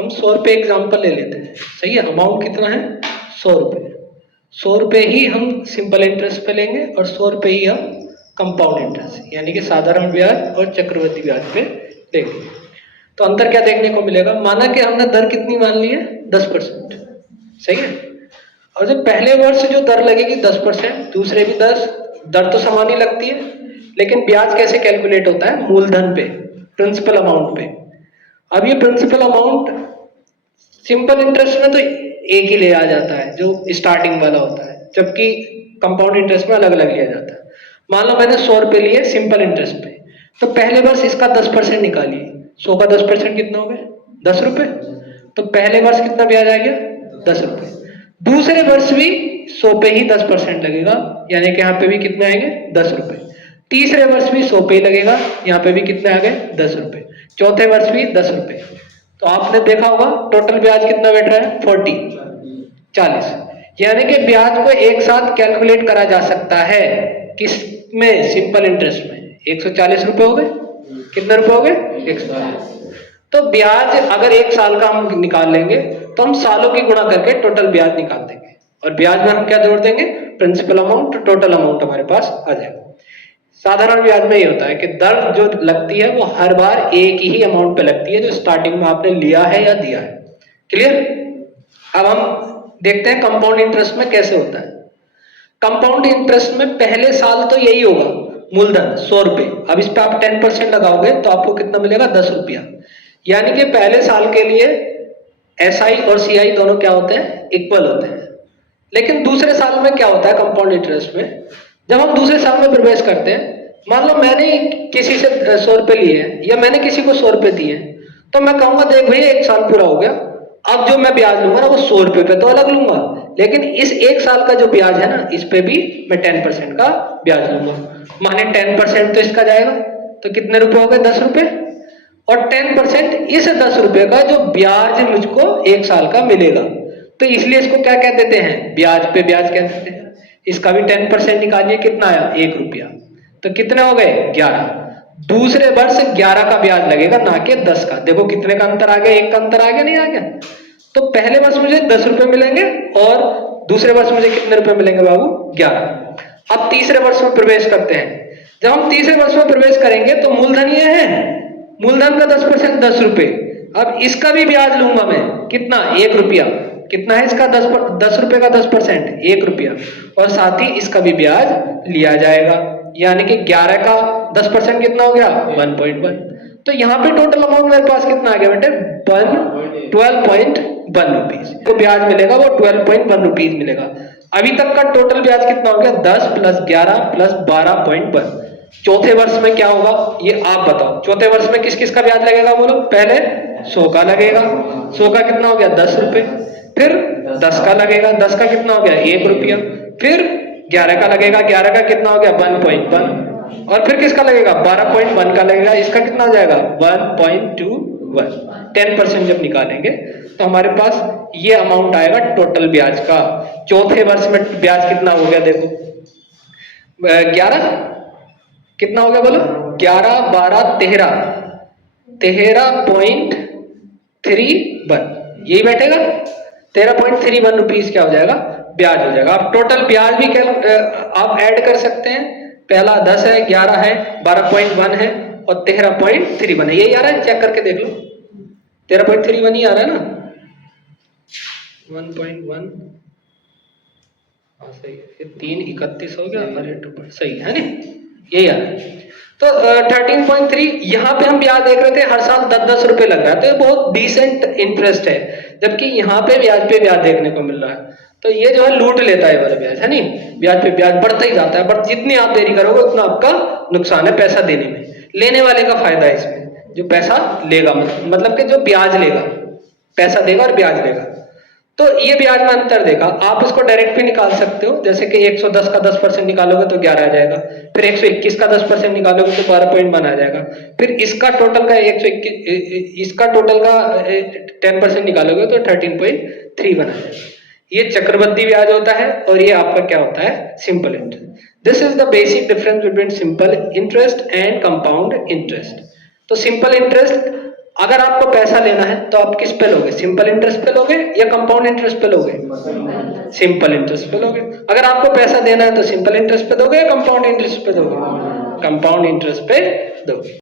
हम 100 रुपये एग्जाम्पल ले लेते हैं, सही है। अमाउंट कितना है 100 रुपये। 100 रुपये ही हम सिंपल इंटरेस्ट पे लेंगे और 100 रुपये ही हम कंपाउंड इंटरेस्ट यानी कि साधारण ब्याज और चक्रवृद्धि ब्याज पे लेंगे। तो अंतर क्या देखने को मिलेगा, माना कि हमने दर कितनी मान ली है 10%, सही है। और जो पहले वर्ष जो दर लगेगी 10%, दूसरे भी 10, दर तो समान ही लगती है, लेकिन ब्याज कैसे कैलकुलेट होता है, मूलधन पे, प्रिंसिपल अमाउंट पे। अब ये प्रिंसिपल अमाउंट सिंपल इंटरेस्ट में तो एक ही ले आ जाता है जो स्टार्टिंग वाला होता है, जबकि कंपाउंड इंटरेस्ट में अलग अलग लिया जाता है। मान लो मैंने 100 रुपये लिए सिंपल इंटरेस्ट पे, तो पहले वर्ष इसका 10% निकालिए, 100 का 10% कितना हो गया 10 रुपये। तो पहले वर्ष कितना ब्याज आ गया 10 रुपये। दूसरे वर्ष भी 100 पे ही 10% लगेगा, यानी कि यहाँ पे भी कितने आएंगे 10 रुपये। तीसरे वर्ष भी 100 पे ही लगेगा, यहाँ पे भी कितने आ गए 10 रुपये। चौथे वर्ष भी 10 रुपये। तो आपने देखा होगा टोटल ब्याज कितना बैठ रहा है 40। यानी कि ब्याज को एक साथ कैलकुलेट करा जा सकता है, किस में, सिंपल इंटरेस्ट में। 140 रुपये हो गए, कितने रुपए हो गए 140। तो ब्याज अगर एक साल का हम निकाल लेंगे तो हम सालों की गुणा करके टोटल ब्याज निकाल देंगे, और ब्याज में हम क्या जोड़ देंगे, प्रिंसिपल अमाउंट, टोटल अमाउंट हमारे पास आ जाएगा। साधारण ब्याज में ये होता है कि दर जो लगती है वो हर बार एक ही अमाउंट पे लगती है जो स्टार्टिंग में आपने लिया है या दिया है। क्लियर। अब हम देखते हैं कंपाउंड इंटरेस्ट में कैसे होता है। कंपाउंड इंटरेस्ट में पहले साल तो यही होगा, मूलधन 100 रुपए। अब इस पे आप 10% लगाओगे तो आपको कितना मिलेगा 10 रुपया। यानी कि पहले साल के लिए एसआई और सीआई दोनों क्या होते हैं, इक्वल होते हैं। लेकिन दूसरे साल में क्या होता है कंपाउंड इंटरेस्ट में, जब हम दूसरे साल में प्रवेश करते हैं, मान लो मैंने किसी से 100 रुपए लिए हैं या मैंने किसी को 100 रुपए दिए हैं, तो मैं कहूंगा देख भाई एक साल पूरा हो गया, अब जो मैं ब्याज लूंगा ना वो 100 रुपए पे तो अलग लूंगा, लेकिन इस एक साल का जो ब्याज है ना इस पे भी मैं 10% का ब्याज लूंगा। माने 10% तो इसका जाएगा, तो कितने रुपए हो गए 10 रुपए, और 10% इस 10 रुपए का जो ब्याज मुझको एक साल का मिलेगा, तो इसलिए इसको क्या कह देते हैं, ब्याज पे ब्याज कह देते हैं। इसका भी 10% निकालिए, कितना आया 1 रुपया, तो कितने हो गए 11। दूसरे वर्ष 11 का ब्याज लगेगा ना कि 10 का। देखो कितने का अंतर आ गया, एक का अंतर आ गया, नहीं आ गया। तो पहले वर्ष मुझे 10 रुपए मिलेंगे और दूसरे वर्ष मुझे कितने रुपए मिलेंगे बाबू 11। अब तीसरे वर्ष में प्रवेश करते हैं। जब हम तीसरे वर्ष में प्रवेश करेंगे तो मूलधन ये है, मूलधन का 10% 10 रुपए। अब इसका भी ब्याज लूंगा मैं, कितना 1 रुपया। कितना है इसका 10 रुपए का 10% 1 रुपया, और साथ ही इसका भी ब्याज लिया जाएगा। यानी कि 11 का 10% कितना हो गया 1.1। तो यहाँ पे टोटल अमाउंट मेरे पास कितना आ गया बेटे 12.1 रुपीज को ब्याज मिलेगा, वो 12.1 रुपीज मिलेगा। अभी तक का टोटल ब्याज कितना हो गया 10 + 11 + 12.1। चौथे वर्ष में क्या होगा ये आप बताओ। चौथे वर्ष में किस किस का ब्याज लगेगा बोलो। पहले 100 का लगेगा, 100 का कितना हो गया 10 रुपए। फिर 10 का लगेगा, 10 का कितना हो गया 1 रुपया। फिर 11 का लगेगा, 11 का कितना हो गया 1.1। और फिर किसका लगेगा 12.1 का लगेगा, इसका कितना हो जाएगा 1.21। 10% जब निकालेंगे तो हमारे पास ये अमाउंट आएगा टोटल ब्याज का। चौथे वर्ष में ब्याज कितना हो गया देखो 11, कितना हो गया बोलो 11 12 13 13.31 यही बैठेगा। 13.31 रुपीज क्या हो जाएगा ब्याज हो जाएगा। आप टोटल ब्याज भी आप ऐड कर सकते हैं। पहला 10 है, 11 है, 12.1 है और 13.31 है। यही आ रहा है, चेक करके देख लो 13.31 ही आ रहा है ना 1.1। हाँ सही है, 3.31 हो गया। अरे सही है ना, यही आ रहा है। तो 13.3 यहाँ पे हम ब्याज देख रहे थे हर साल 10-10 रुपए लग रहा है, तो ये बहुत डिसेंट इंटरेस्ट है। जबकि यहाँ पे ब्याज देखने को मिल रहा है, तो ये जो है लूट लेता है वाला ब्याज, है नहीं। ब्याज पे ब्याज बढ़ता ही जाता है, बट जितनी आप देरी करोगे उतना आपका नुकसान है पैसा देने में। लेने वाले का फायदा है इसमें, जो पैसा लेगा, मतलब कि जो ब्याज लेगा, पैसा देगा और ब्याज लेगा। तो ये ब्याज में अंतर देगा। आप इसको डायरेक्ट भी निकाल सकते हो, जैसे कि 110 का 10% निकालोगे तो 11 आ जाएगा। फिर 121 का 10% निकालोगे तो 12.1 आ जाएगा। फिर इसका टोटल का 121 इसका टोटल का 10% निकालोगे तो 13.31 आ जाएगा। ये चक्रवृद्धि ब्याज होता है और ये आपका क्या होता है simple interest. This is the basic difference between simple interest and compound interest. तो सिंपल इंटरेस्ट अगर आपको पैसा लेना है तो आप किस पे लोगे, सिंपल इंटरेस्ट पे लोगे या कंपाउंड इंटरेस्ट पे लोगे? सिंपल इंटरेस्ट पे लोगे। अगर आपको पैसा देना है तो सिंपल इंटरेस्ट पे दोगे या कंपाउंड इंटरेस्ट पे दोगे? कंपाउंड इंटरेस्ट पे दोगे।